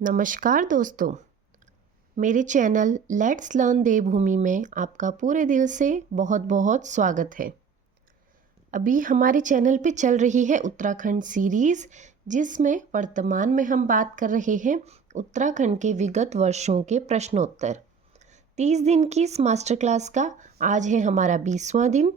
नमस्कार दोस्तों, मेरे चैनल लेट्स लर्न देवभूमि में आपका पूरे दिल से बहुत बहुत स्वागत है। अभी हमारे चैनल पे चल रही है उत्तराखंड सीरीज़, जिसमें वर्तमान में हम बात कर रहे हैं उत्तराखंड के विगत वर्षों के प्रश्नोत्तर। 30 दिन की इस मास्टर क्लास का आज है हमारा 20वां दिन।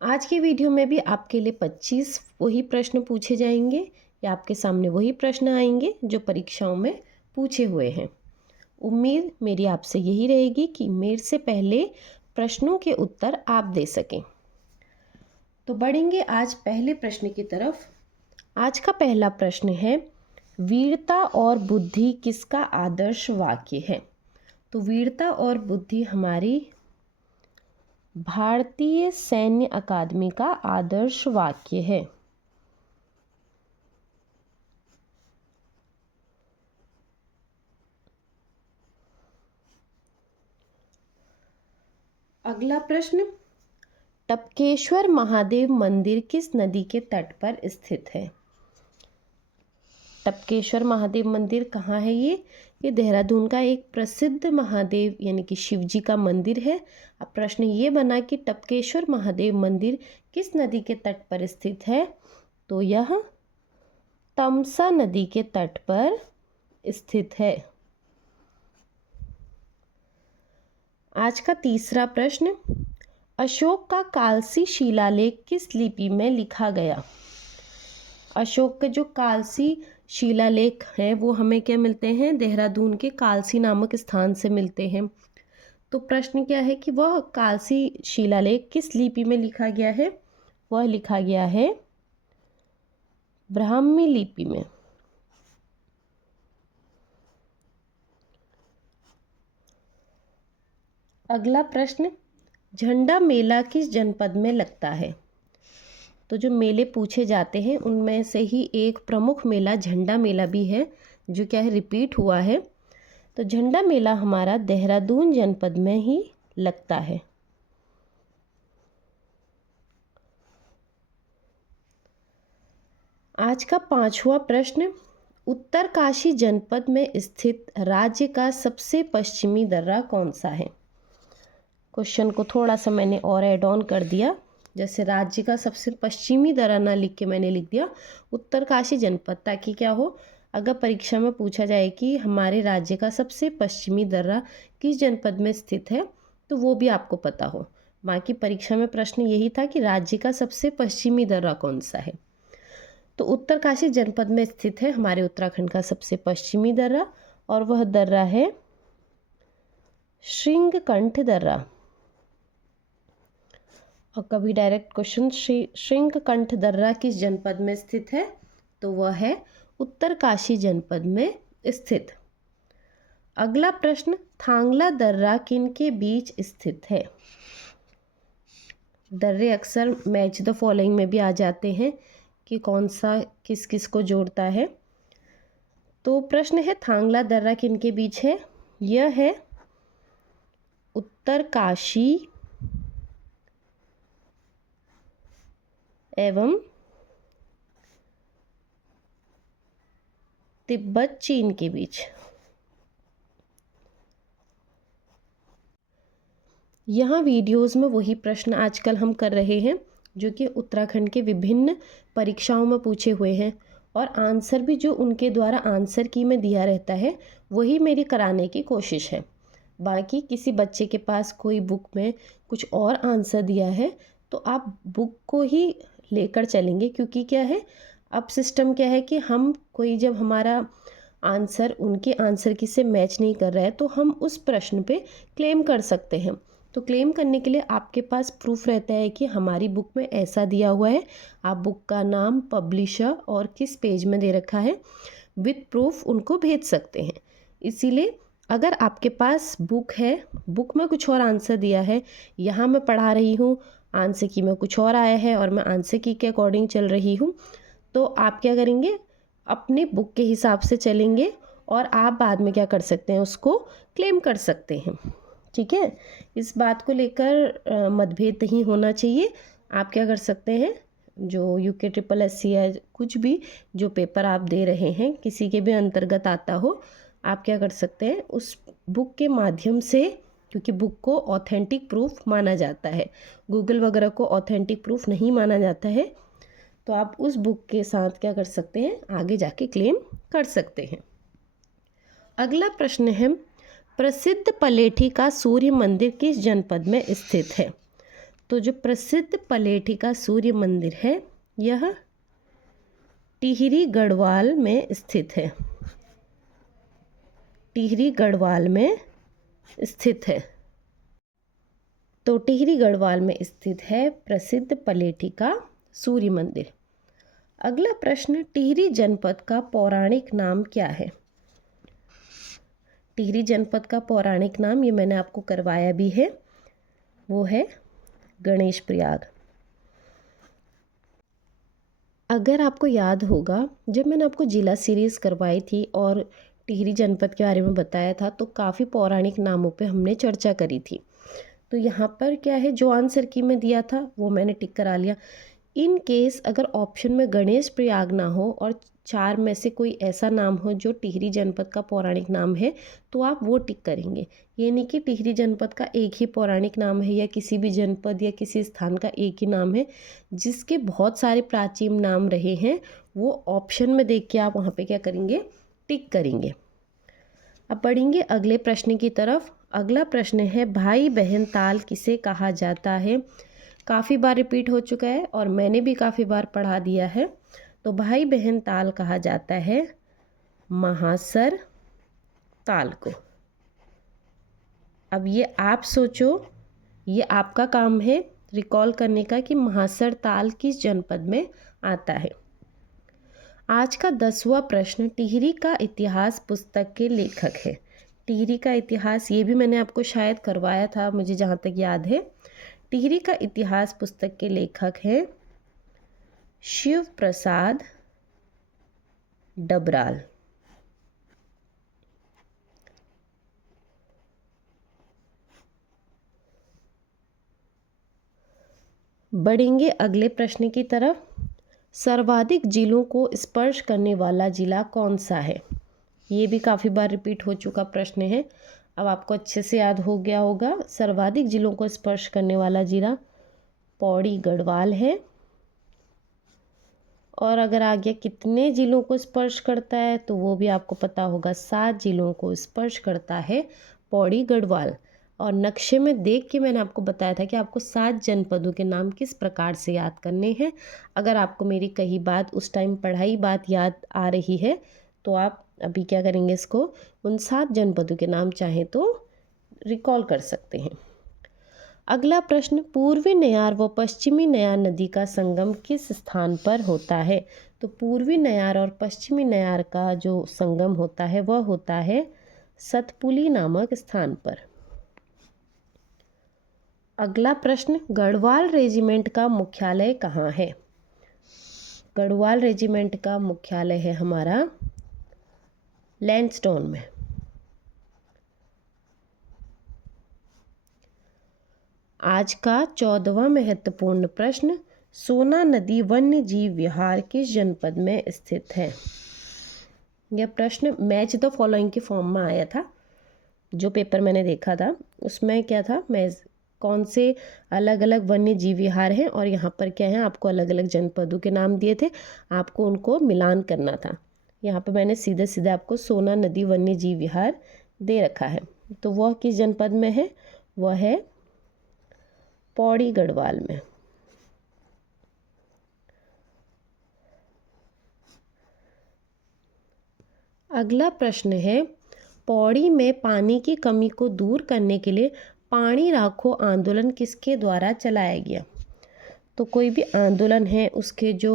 आज के वीडियो में भी आपके लिए 25 वही प्रश्न पूछे जाएंगे या आपके सामने वही प्रश्न आएंगे जो परीक्षाओं में पूछे हुए हैं। उम्मीद मेरी आपसे यही रहेगी कि मेरे से पहले प्रश्नों के उत्तर आप दे सकें। तो बढ़ेंगे आज पहले प्रश्न की तरफ। आज का पहला प्रश्न है, वीरता और बुद्धि किसका आदर्श वाक्य है? तो वीरता और बुद्धि हमारी भारतीय सैन्य अकादमी का आदर्श वाक्य है। अगला प्रश्न, टपकेश्वर महादेव मंदिर किस नदी के तट पर स्थित है? टपकेश्वर महादेव मंदिर कहाँ है? ये देहरादून का एक प्रसिद्ध महादेव यानी कि शिव जी का मंदिर है। अब प्रश्न ये बना कि टपकेश्वर महादेव मंदिर किस नदी के तट पर स्थित है? तो यह तमसा नदी के तट पर स्थित है। आज का तीसरा प्रश्न, अशोक का कालसी शिलालेख किस लिपि में लिखा गया? अशोक के जो कालसी शिलालेख हैं वो हमें क्या मिलते हैं? देहरादून के कालसी नामक स्थान से मिलते हैं। तो प्रश्न क्या है कि वह कालसी शिलालेख किस लिपि में लिखा गया है? वह लिखा गया है ब्राह्मी लिपि में। अगला प्रश्न, झंडा मेला किस जनपद में लगता है? तो जो मेले पूछे जाते हैं उनमें से ही एक प्रमुख मेला झंडा मेला भी है, जो क्या है, रिपीट हुआ है। तो झंडा मेला हमारा देहरादून जनपद में ही लगता है। आज का पांचवा प्रश्न, उत्तरकाशी जनपद में स्थित राज्य का सबसे पश्चिमी दर्रा कौन सा है? क्वेश्चन को थोड़ा सा मैंने और ऐड ऑन कर दिया, जैसे राज्य का सबसे पश्चिमी दर्रा ना लिख के मैंने लिख दिया उत्तरकाशी जनपद, ताकि क्या हो, अगर परीक्षा में पूछा जाए कि हमारे राज्य का सबसे पश्चिमी दर्रा किस जनपद में स्थित है तो वो भी आपको पता हो। बाकी परीक्षा में प्रश्न यही था कि राज्य का सबसे पश्चिमी दर्रा कौन सा है। तो उत्तरकाशी जनपद में स्थित है हमारे उत्तराखंड का सबसे पश्चिमी दर्रा, और वह दर्रा है श्रृंगकंठ दर्रा। और कभी डायरेक्ट क्वेश्चन, श्रृंगकंठ दर्रा किस जनपद में स्थित है? तो वह है उत्तरकाशी जनपद में स्थित। अगला प्रश्न, थांगला दर्रा किनके बीच स्थित है? दर्रे अक्सर मैच द फॉलोइंग में भी आ जाते हैं कि कौन सा किस किस को जोड़ता है। तो प्रश्न है, थांगला दर्रा किनके बीच है? यह है उत्तरकाशी एवं तिब्बत चीन के बीच। यहाँ वीडियोस में वही प्रश्न आजकल हम कर रहे हैं जो कि उत्तराखंड के विभिन्न परीक्षाओं में पूछे हुए हैं, और आंसर भी जो उनके द्वारा आंसर की में दिया रहता है वही मेरी कराने की कोशिश है। बाकी किसी बच्चे के पास कोई बुक में कुछ और आंसर दिया है तो आप बुक को ही लेकर चलेंगे, क्योंकि क्या है, अब सिस्टम क्या है कि हम कोई जब हमारा आंसर उनके आंसर की से मैच नहीं कर रहा है तो हम उस प्रश्न पे क्लेम कर सकते हैं। तो क्लेम करने के लिए आपके पास प्रूफ रहता है कि हमारी बुक में ऐसा दिया हुआ है। आप बुक का नाम, पब्लिशर और किस पेज में दे रखा है विद प्रूफ उनको भेज सकते हैं। इसीलिए अगर आपके पास बुक है, बुक में कुछ और आंसर दिया है, यहाँ मैं पढ़ा रही हूँ आंसर की में कुछ और आया है और मैं आंसर की के अकॉर्डिंग चल रही हूँ, तो आप क्या करेंगे, अपने बुक के हिसाब से चलेंगे और आप बाद में क्या कर सकते हैं, उसको क्लेम कर सकते हैं। ठीक है, इस बात को लेकर मतभेद नहीं होना चाहिए। आप क्या कर सकते हैं, जो यूके ट्रिपल एससी या कुछ भी जो पेपर आप दे रहे हैं किसी के भी अंतर्गत आता हो, आप क्या कर सकते हैं उस बुक के माध्यम से, क्योंकि बुक को ऑथेंटिक प्रूफ माना जाता है, गूगल वगैरह को ऑथेंटिक प्रूफ नहीं माना जाता है, तो आप उस बुक के साथ क्या कर सकते हैं आगे जाके क्लेम कर सकते हैं। अगला प्रश्न है, प्रसिद्ध पलेठी का सूर्य मंदिर किस जनपद में स्थित है? तो जो प्रसिद्ध पलेठी का सूर्य मंदिर है यह टिहरी गढ़वाल में स्थित है। टिहरी गढ़वाल में स्थित है। तो टिहरी गढ़वाल में स्थित है प्रसिद्ध पलेठी का सूर्य मंदिर। अगला प्रश्न, टिहरी जनपद का पौराणिक नाम क्या है? टिहरी जनपद का पौराणिक नाम ये मैंने आपको करवाया भी है, वो है गणेश प्रयाग। अगर आपको याद होगा जब मैंने आपको जिला सीरीज़ करवाई थी और टिहरी जनपद के बारे में बताया था तो काफ़ी पौराणिक नामों पे हमने चर्चा करी थी। तो यहाँ पर क्या है, जो आंसर की में दिया था वो मैंने टिक करा लिया। इन केस अगर ऑप्शन में गणेश प्रयाग ना हो और 4 में से कोई ऐसा नाम हो जो टिहरी जनपद का पौराणिक नाम है तो आप वो टिक करेंगे। ये नहीं कि टिहरी जनपद का एक ही पौराणिक नाम है या किसी भी जनपद या किसी स्थान का एक ही नाम है, जिसके बहुत सारे प्राचीन नाम रहे हैं वो ऑप्शन में देख के आप वहाँ पे क्या करेंगे, टिक करेंगे। अब बढ़ेंगे अगले प्रश्न की तरफ। अगला प्रश्न है, भाई बहन ताल किसे कहा जाता है? काफ़ी बार रिपीट हो चुका है और मैंने भी काफ़ी बार पढ़ा दिया है। तो भाई बहन ताल कहा जाता है महासर ताल को। अब ये आप सोचो, ये आपका काम है रिकॉल करने का कि महासर ताल किस जनपद में आता है। आज का 10वां प्रश्न, टिहरी का इतिहास पुस्तक के लेखक है। टिहरी का इतिहास ये भी मैंने आपको शायद करवाया था, मुझे जहाँ तक याद है। टिहरी का इतिहास पुस्तक के लेखक हैं शिव प्रसाद डबराल। बढ़ेंगे अगले प्रश्न की तरफ। सर्वाधिक जिलों को स्पर्श करने वाला जिला कौन सा है? ये भी काफ़ी बार रिपीट हो चुका प्रश्न है, अब आपको अच्छे से याद हो गया होगा। सर्वाधिक जिलों को स्पर्श करने वाला जिला पौड़ी गढ़वाल है। और अगर आगे कितने जिलों को स्पर्श करता है तो वो भी आपको पता होगा, 7 जिलों को स्पर्श करता है पौड़ी गढ़वाल। और नक्शे में देख के मैंने आपको बताया था कि आपको 7 जनपदों के नाम किस प्रकार से याद करने हैं। अगर आपको मेरी कही बात उस टाइम पढ़ाई बात याद आ रही है तो आप अभी क्या करेंगे, इसको उन 7 जनपदों के नाम चाहें तो रिकॉल कर सकते हैं। अगला प्रश्न, पूर्वी नयार व पश्चिमी नयार नदी का संगम किस स्थान पर होता है? तो पूर्वी नयार और पश्चिमी नयार का जो संगम होता है वह होता है सतपुली नामक स्थान पर। अगला प्रश्न, गढ़वाल रेजिमेंट का मुख्यालय कहाँ है? गढ़वाल रेजिमेंट का मुख्यालय है हमारा लैंडस्टोन में। आज का 14वां महत्वपूर्ण प्रश्न, सोना नदी वन्य जीव विहार किस जनपद में स्थित है? यह प्रश्न मैच द फॉलोइंग के फॉर्म में आया था। जो पेपर मैंने देखा था उसमें क्या था, मैं कौन से अलग अलग वन्य जीव विहार हैं और यहाँ पर क्या है, आपको अलग अलग जनपदों के नाम दिए थे, आपको उनको मिलान करना था। यहाँ पे मैंने सीधे सीधे आपको सोना नदी वन्य जीव विहार दे रखा है। तो वह किस जनपद में है? वह है पौड़ी गढ़वाल में। अगला प्रश्न है, पौड़ी में पानी की कमी को दूर करने के लिए पानी राखो आंदोलन किसके द्वारा चलाया गया? तो कोई भी आंदोलन है उसके जो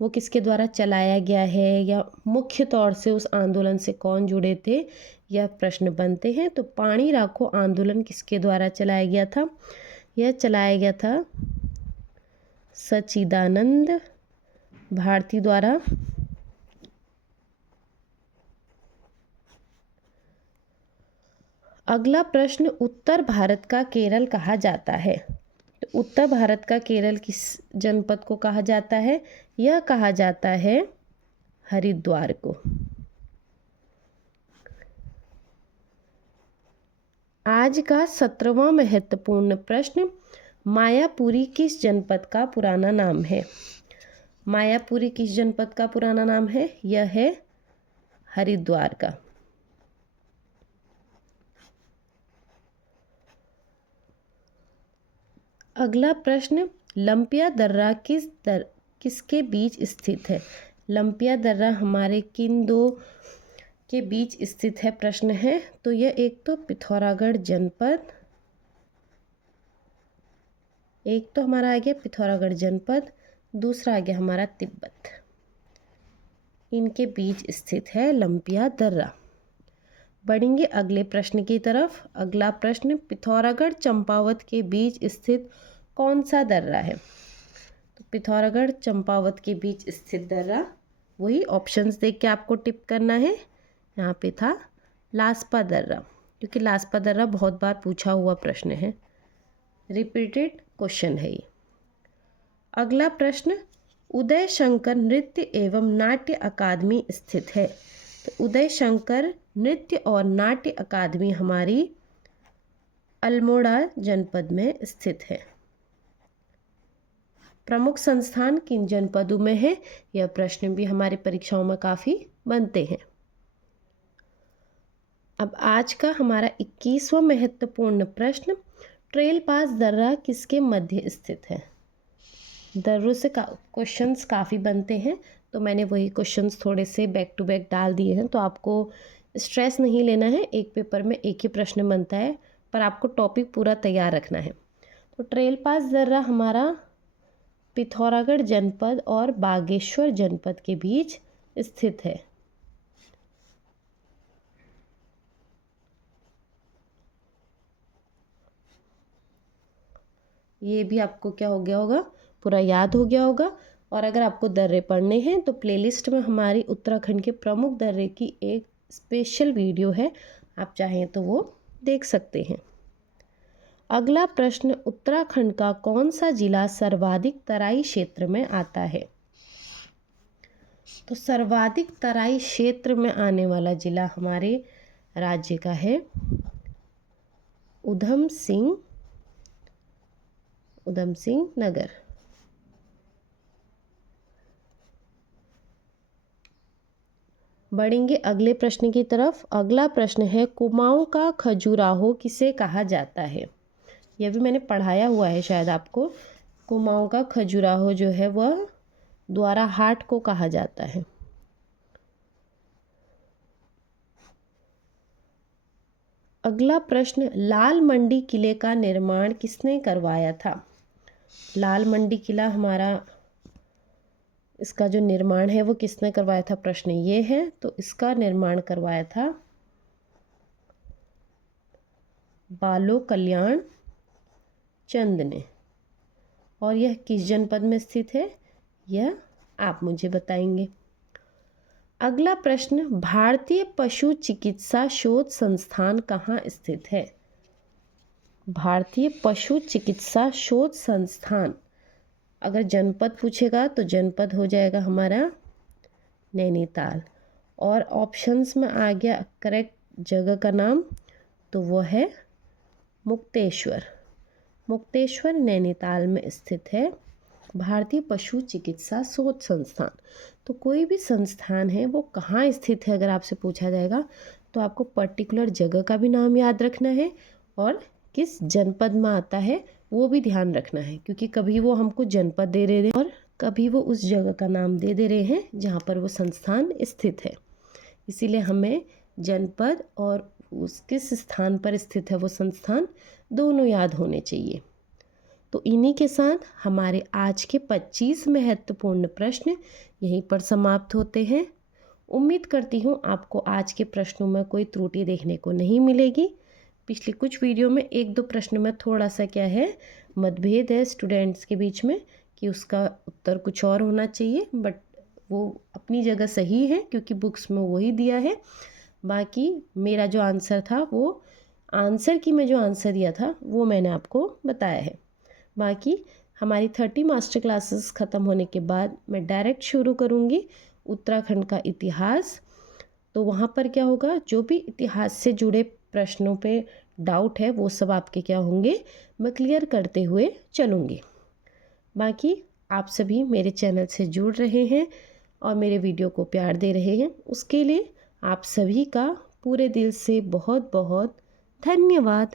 वो किसके द्वारा चलाया गया है या मुख्य तौर से उस आंदोलन से कौन जुड़े थे, यह प्रश्न बनते हैं। तो पानी राखो आंदोलन किसके द्वारा चलाया गया था? यह चलाया गया था सच्चिदानंद भारती द्वारा। अगला प्रश्न, उत्तर भारत का केरल कहा जाता है? तो उत्तर भारत का केरल किस जनपद को कहा जाता है? यह कहा जाता है हरिद्वार को। आज का 17वां महत्वपूर्ण प्रश्न, मायापुरी किस जनपद का पुराना नाम है? मायापुरी किस जनपद का पुराना नाम है? यह है हरिद्वार का। अगला प्रश्न, लंपिया दर्रा किसके बीच स्थित है? लंपिया दर्रा हमारे किन दो के बीच स्थित है? प्रश्न है तो यह एक तो पिथौरागढ़ जनपद, एक तो हमारा आ गया पिथौरागढ़ जनपद, दूसरा आ गया हमारा तिब्बत, इनके बीच स्थित है लंपिया दर्रा। बढ़ेंगे अगले प्रश्न की तरफ। अगला प्रश्न, पिथौरागढ़ चंपावत के बीच स्थित कौन सा दर्रा है? तो पिथौरागढ़ चंपावत के बीच स्थित दर्रा, वही ऑप्शंस देख के आपको टिक करना है। यहाँ पे था लास्पा दर्रा, क्योंकि लास्पा दर्रा बहुत बार पूछा हुआ प्रश्न है, रिपीटेड क्वेश्चन है ये। अगला प्रश्न, उदय शंकर नृत्य एवं नाट्य अकादमी स्थित है? तो उदय शंकर नृत्य और नाट्य अकादमी हमारी अल्मोड़ा जनपद में स्थित है। प्रमुख संस्थान किन जनपदों में है? यह प्रश्न भी हमारी परीक्षाओं में काफ़ी बनते हैं। अब आज का हमारा 21वां महत्वपूर्ण प्रश्न, ट्रेल पास दर्रा किसके मध्य स्थित है? दर्रों से क्वेश्चंस काफ़ी बनते हैं, तो मैंने वही क्वेश्चंस थोड़े से बैक टू बैक डाल दिए हैं, तो आपको स्ट्रेस नहीं लेना है। एक पेपर में एक ही प्रश्न बनता है, पर आपको टॉपिक पूरा तैयार रखना है। तो ट्रेल पास दर्रा हमारा पिथौरागढ़ जनपद और बागेश्वर जनपद के बीच स्थित है। ये भी आपको क्या हो गया होगा, पूरा याद हो गया होगा। और अगर आपको दर्रे पढ़ने हैं तो प्लेलिस्ट में हमारी उत्तराखंड के प्रमुख दर्रे की एक स्पेशल वीडियो है, आप चाहें तो वो देख सकते हैं। अगला प्रश्न, उत्तराखंड का कौन सा जिला सर्वाधिक तराई क्षेत्र में आता है? तो सर्वाधिक तराई क्षेत्र में आने वाला जिला हमारे राज्य का है उधम सिंह नगर। बढ़ेंगे अगले प्रश्न की तरफ। अगला प्रश्न है, कुमाऊं का खजुराहो किसे कहा जाता है? यह भी मैंने पढ़ाया हुआ है शायद आपको। कुमाऊं का खजुराहो जो है वह द्वारा हाट को कहा जाता है। अगला प्रश्न, लाल मंडी किले का निर्माण किसने करवाया था? लाल मंडी किला हमारा, इसका जो निर्माण है वो किसने करवाया था? प्रश्न ये है, तो इसका निर्माण करवाया था बालो कल्याण चंद ने। और यह किस जनपद में स्थित है, यह आप मुझे बताएंगे। अगला प्रश्न, भारतीय पशु चिकित्सा शोध संस्थान कहाँ स्थित है? भारतीय पशु चिकित्सा शोध संस्थान, अगर जनपद पूछेगा तो जनपद हो जाएगा हमारा नैनीताल। और ऑप्शंस में आ गया करेक्ट जगह का नाम, तो वो है मुक्तेश्वर। मुक्तेश्वर नैनीताल में स्थित है भारतीय पशु चिकित्सा शोध संस्थान। तो कोई भी संस्थान है वो कहाँ स्थित है, अगर आपसे पूछा जाएगा तो आपको पर्टिकुलर जगह का भी नाम याद रखना है और किस जनपद में आता है वो भी ध्यान रखना है, क्योंकि कभी वो हमको जनपद दे रहे हैं और कभी वो उस जगह का नाम दे रहे हैं जहाँ पर वो संस्थान स्थित है। इसीलिए हमें जनपद और उस किस स्थान पर स्थित है वो संस्थान, दोनों याद होने चाहिए। तो इन्हीं के साथ हमारे आज के 25 महत्वपूर्ण प्रश्न यहीं पर समाप्त होते हैं। उम्मीद करती हूँ आपको आज के प्रश्नों में कोई त्रुटि देखने को नहीं मिलेगी। पिछले कुछ वीडियो में एक दो प्रश्न में थोड़ा सा क्या है, मतभेद है स्टूडेंट्स के बीच में कि उसका उत्तर कुछ और होना चाहिए, बट वो अपनी जगह सही है क्योंकि बुक्स में वही दिया है। बाकी मेरा जो आंसर था वो आंसर की मैं जो आंसर दिया था वो मैंने आपको बताया है। बाकी हमारी 30 मास्टर क्लासेस ख़त्म होने के बाद मैं डायरेक्ट शुरू करूँगी उत्तराखंड का इतिहास। तो वहाँ पर क्या होगा, जो भी इतिहास से जुड़े प्रश्नों पे डाउट है वो सब आपके क्या होंगे, मैं क्लियर करते हुए चलूँगी। बाकी आप सभी मेरे चैनल से जुड़ रहे हैं और मेरे वीडियो को प्यार दे रहे हैं, उसके लिए आप सभी का पूरे दिल से बहुत बहुत धन्यवाद।